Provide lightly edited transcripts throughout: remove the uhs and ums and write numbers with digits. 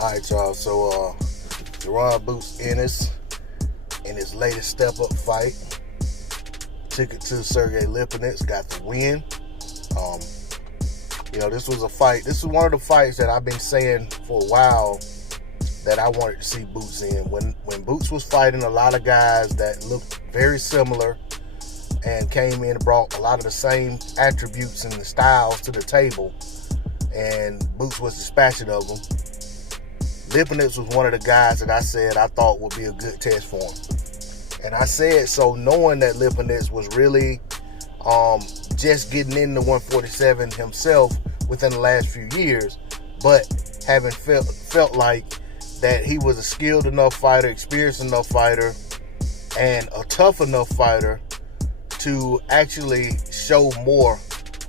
All right, y'all. So, Jaron boots Ennis in his latest step-up fight. Took it to Sergei Lipinets, got the win. This was a fight. This is one of the fights that I've been saying for a while that I wanted to see Boots in. When Boots was fighting a lot of guys that looked very similar and came in and brought a lot of the same attributes and the styles to the table, and Boots was dispatching of them. Lipinets was one of the guys that I said I thought would be a good test for him. And I said so knowing that Lipinets was really just getting into 147 himself within the last few years, but having felt like that he was a skilled enough fighter, experienced enough fighter, and a tough enough fighter to actually show more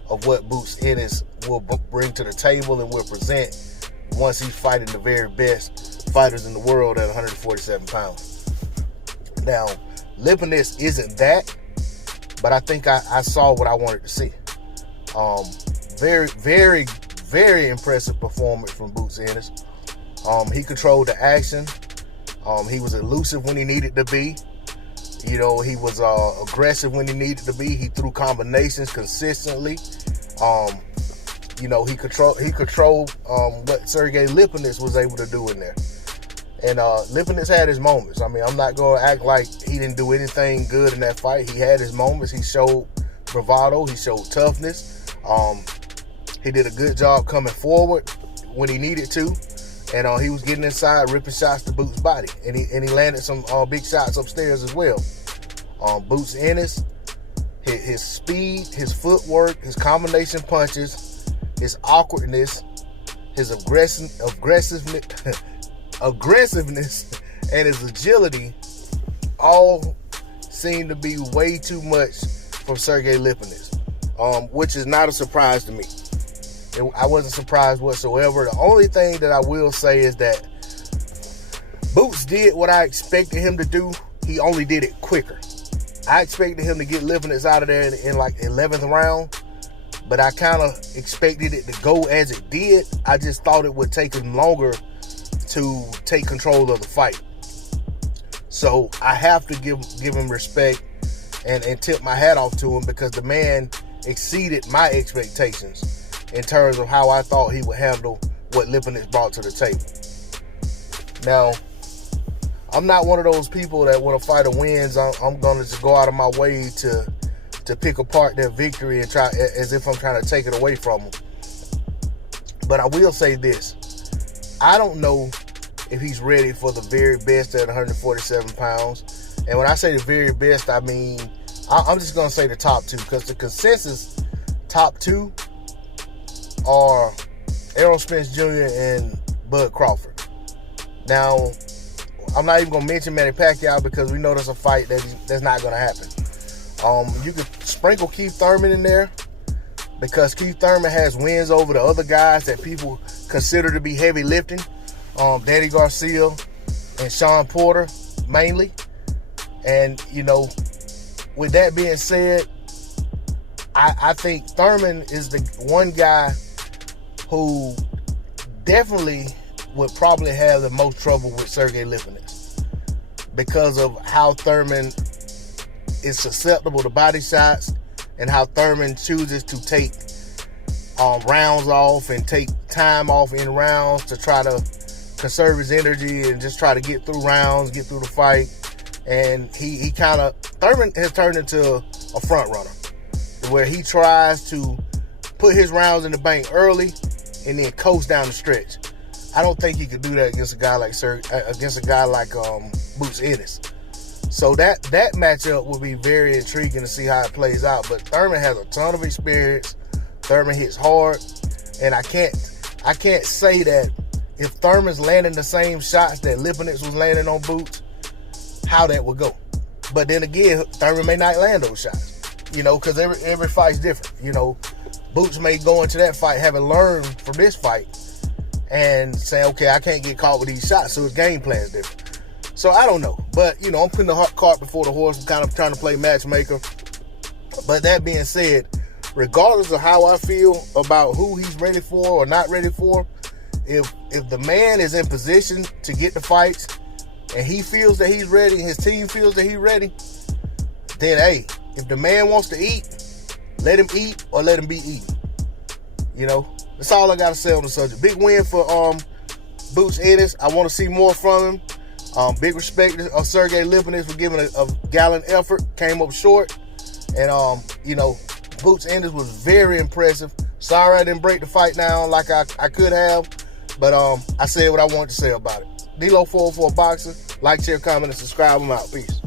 of what Boots Ennis will bring to the table and will present once he's fighting the very best fighters in the world at 147 pounds. Now, Lipinets isn't that, but I think I saw what I wanted to see. Very, very, very impressive performance from Boots Ennis. He controlled the action. He was elusive when he needed to be. He was aggressive when he needed to be. He threw combinations consistently. He controlled what Sergei Lipinets was able to do in there. And Lipinets had his moments. I mean, I'm not going to act like he didn't do anything good in that fight. He had his moments. He showed bravado. He showed toughness. He did a good job coming forward when he needed to. And he was getting inside, ripping shots to Boots' body. And he landed some big shots upstairs as well. Boots Ennis, his speed, his footwork, his combination punches, his awkwardness, his aggressiveness, and his agility all seem to be way too much from Sergei Lipinets, which is not a surprise to me. I wasn't surprised whatsoever. The only thing that I will say is that Boots did what I expected him to do. He only did it quicker. I expected him to get Lipinets out of there in like 11th round, but I kind of expected it to go as it did. I just thought it would take him longer to take control of the fight. So I have to give him respect and tip my hat off to him, because the man exceeded my expectations in terms of how I thought he would handle what Lipinets brought to the table. Now, I'm not one of those people that when a fighter wins, I'm going to just go out of my way to pick apart their victory and try as if I'm trying to take it away from them. But I will say this. I don't know if he's ready for the very best at 147 pounds. And when I say the very best, I mean, I'm just going to say the top two, because the consensus top two are Errol Spence Jr. and Bud Crawford. Now, I'm not even going to mention Manny Pacquiao, because we know that's a fight that's not going to happen. You could sprinkle Keith Thurman in there, because Keith Thurman has wins over the other guys that people consider to be heavy lifting. Danny Garcia and Sean Porter mainly. And, with that being said, I think Thurman is the one guy who definitely would probably have the most trouble with Sergei Lipinets, because of how Thurman is susceptible to body shots and how Thurman chooses to take rounds off and take time off in rounds to try to conserve his energy and just try to get through rounds, get through the fight. And Thurman has turned into a front runner, where he tries to put his rounds in the bank early and then coast down the stretch. I don't think he could do that against a guy like Boots Ennis. So that matchup will be very intriguing to see how it plays out. But Thurman has a ton of experience. Thurman hits hard, and I can't say that if Thurman's landing the same shots that Lipinets was landing on Boots, how that would go. But then again, Thurman may not land those shots, because every fight's different. Boots may go into that fight having learned from this fight and say, okay, I can't get caught with these shots, so his game plan is different. So I don't know. But, I'm putting the cart before the horse. I'm kind of trying to play matchmaker. But that being said, regardless of how I feel about who he's ready for or not ready for, if if the man is in position to get the fights and he feels that he's ready, his team feels that he's ready, then hey, if the man wants to eat, let him eat or let him be eaten. You know, that's all I got to say on the subject. Big win for Boots Ennis. I want to see more from him. Big respect of Sergei Lipinets for giving a gallant effort. Came up short. And, you know, Boots Ennis was very impressive. Sorry I didn't break the fight down like I could have. But I said what I wanted to say about it. D-Lo 404 Boxing. Like, share, comment, and subscribe. I'm out. Peace.